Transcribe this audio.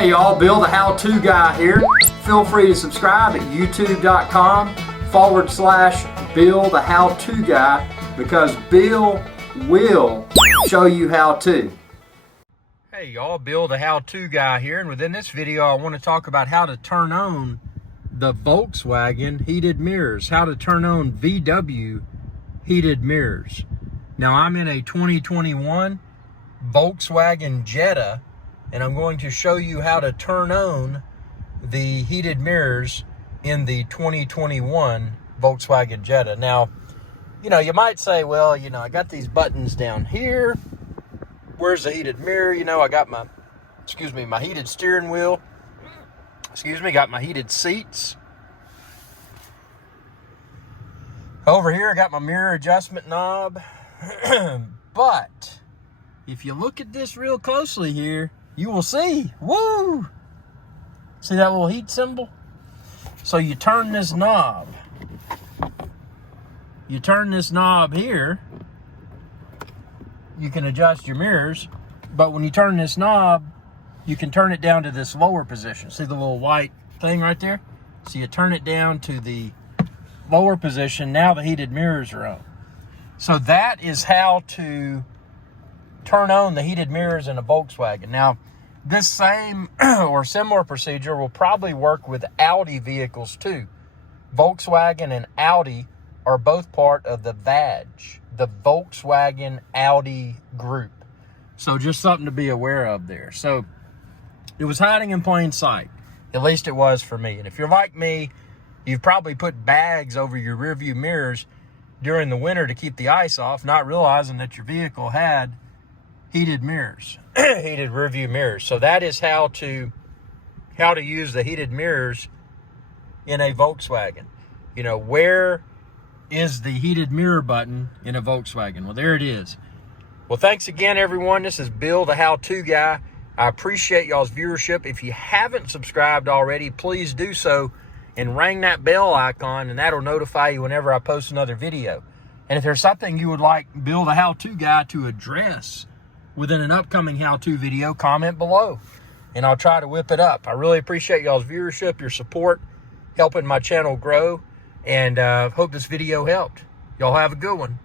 Hey y'all, Bill the How-To Guy here. Feel free to subscribe at youtube.com/Bill the How-To Guy because Bill will show you how to. Hey y'all, Bill the How-To Guy here, and within this video I want to talk about how to turn on the Volkswagen heated mirrors, how to turn on VW heated mirrors. Now I'm in a 2021 Volkswagen Jetta, and I'm going to show you how to turn on the heated mirrors in the 2021 Volkswagen Jetta. Now, you might say, well, I got these buttons down here. Where's the heated mirror? I got my heated steering wheel. Got my heated seats. Over here, I got my mirror adjustment knob. But if you look at this real closely here, you will see, woo! See that little heat symbol? So you turn this knob. You turn this knob here, you can adjust your mirrors, but when you turn this knob, you can turn it down to this lower position. See the little white thing right there? So you turn it down to the lower position. Now the heated mirrors are on. So that is how to turn on the heated mirrors in a Volkswagen. Now, this same or similar procedure will probably work with Audi vehicles too. Volkswagen and Audi are both part of the VAG, the Volkswagen Audi group. So just something to be aware of there. So it was hiding in plain sight. At least it was for me. And if you're like me, you've probably put bags over your rearview mirrors during the winter to keep the ice off, not realizing that your vehicle had heated mirrors, heated rearview mirrors. So that is how to use the heated mirrors in a Volkswagen. Where is the heated mirror button in a Volkswagen? Well, there it is. Well, thanks again, everyone. This is Bill the How-To Guy. I appreciate y'all's viewership. If you haven't subscribed already, please do so and ring that bell icon, and that'll notify you whenever I post another video. And if there's something you would like Bill the How-To Guy to address within an upcoming how-to video, comment below, and I'll try to whip it up. I really appreciate y'all's viewership, your support, helping my channel grow, and hope this video helped. Y'all have a good one.